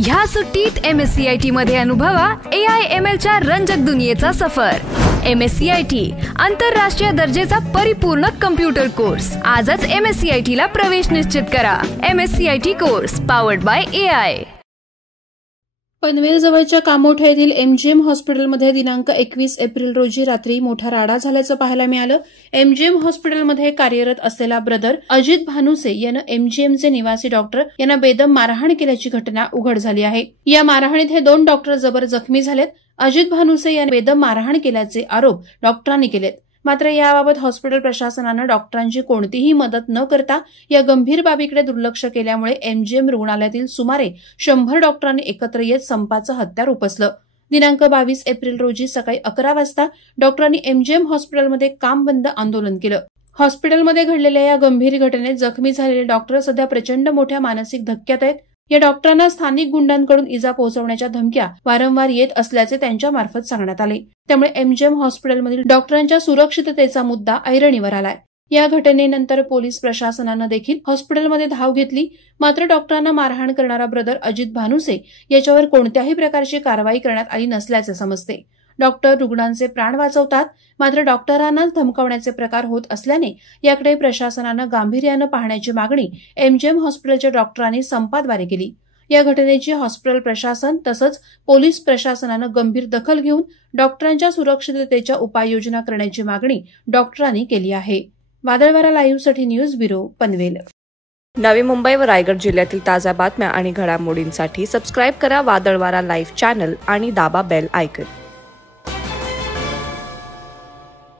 ह्या सुट्टीत MSCIT मध्ये अनुभवा AI/ML च्या रंजक दुनियेचा सफर। MSCIT आंतरराष्ट्रीय दर्जेचा परिपूर्ण कम्प्युटर कोर्स। आजच MSCIT ला प्रवेश निश्चित करा। MSCIT course powered by AI। Panvel जवळच्या कामोठा येथील MGM हॉस्पिटलमध्ये दिनांक 21 एप्रिल रोजी रात्री मोठा राडा झाल्याचं पाहायला मिळालं। MGM हॉस्पिटलमध्ये कार्यरत असलेला ब्रदर अजित भानुसे यानं MGMचे निवासी डॉक्टर यांना बेदम मारहाण केल्याची घटना उघड झाली आहे। या मारहाणीत हे 2 डॉक्टर जबर जखमी झालेत। अजित भानुसे याने बेदम मारहाण केल्याचे आरोप डॉक्टरांनी केलेत। मात्र याबाबत हॉस्पिटल प्रशासनानं डॉक्टरांची कोणतीही मदत न करता या गंभीर बाबीकडे दुर्लक्ष केल्यामुळे MGM रुग्णालयातील सुमारे 100 डॉक्टरांनी एकत्र येत संपाचं हत्यार उपसलं। दिनांक 22 एप्रिल रोजी सकाळी 11 वाजता डॉक्टरांनी MGM हॉस्पिटलमध्ये काम बंद आंदोलन केलं। हॉस्पिटलमध्ये घडलेल्या या गंभीर घटनेत जखमी झालेले डॉक्टर सध्या प्रचंड मोठ्या मानसिक धक्क्यात आहेत। या डॉक्टरांना स्थानिक गुंडांकडून इजा पोहोचवण्याच्या धमक्या वारंवार येत असल्याचे त्यांच्या मार्फत सांगण्यात आले। त्यामुळे MGM हॉस्पिटलमधील डॉक्टरांच्या सुरक्षिततेचा मुद्दा ऐरणीवर आलाय। या घटनेनंतर पोलीस प्रशासनानं देखील हॉस्पिटलमध्ये धाव घेतली। मात्र डॉक्टरांना मारहाण करणारा ब्रदर अजित भानुसे याच्यावर कोणत्याही प्रकारची कारवाई करण्यात आली नसल्याचे समजते। डॉक्टर रुग्णांचे प्राण वाचवतात, मात्र डॉक्टरांनाच धमकावण्याचे प्रकार होत असल्याने याकडे प्रशासनानं गांभीर्यानं पाहण्याची मागणी MGM हॉस्पिटलच्या डॉक्टरांनी संपाद्वारे केली। या घटनेची हॉस्पिटल प्रशासन तसंच पोलीस प्रशासनानं गंभीर दखल घेऊन डॉक्टरांच्या सुरक्षिततेच्या उपाययोजना करण्याची मागणी डॉक्टरांनी केली आहे। वादळवारा लाईव्हसाठी न्यूज ब्युरो पनवेल। नवी मुंबई व रायगड जिल्ह्यातील ताज्या बातम्या आणि घडामोडींसाठी सबस्क्राईब करा वादळवारा लाईव्ह चॅनल आणि दाबा बेल आयकॉन।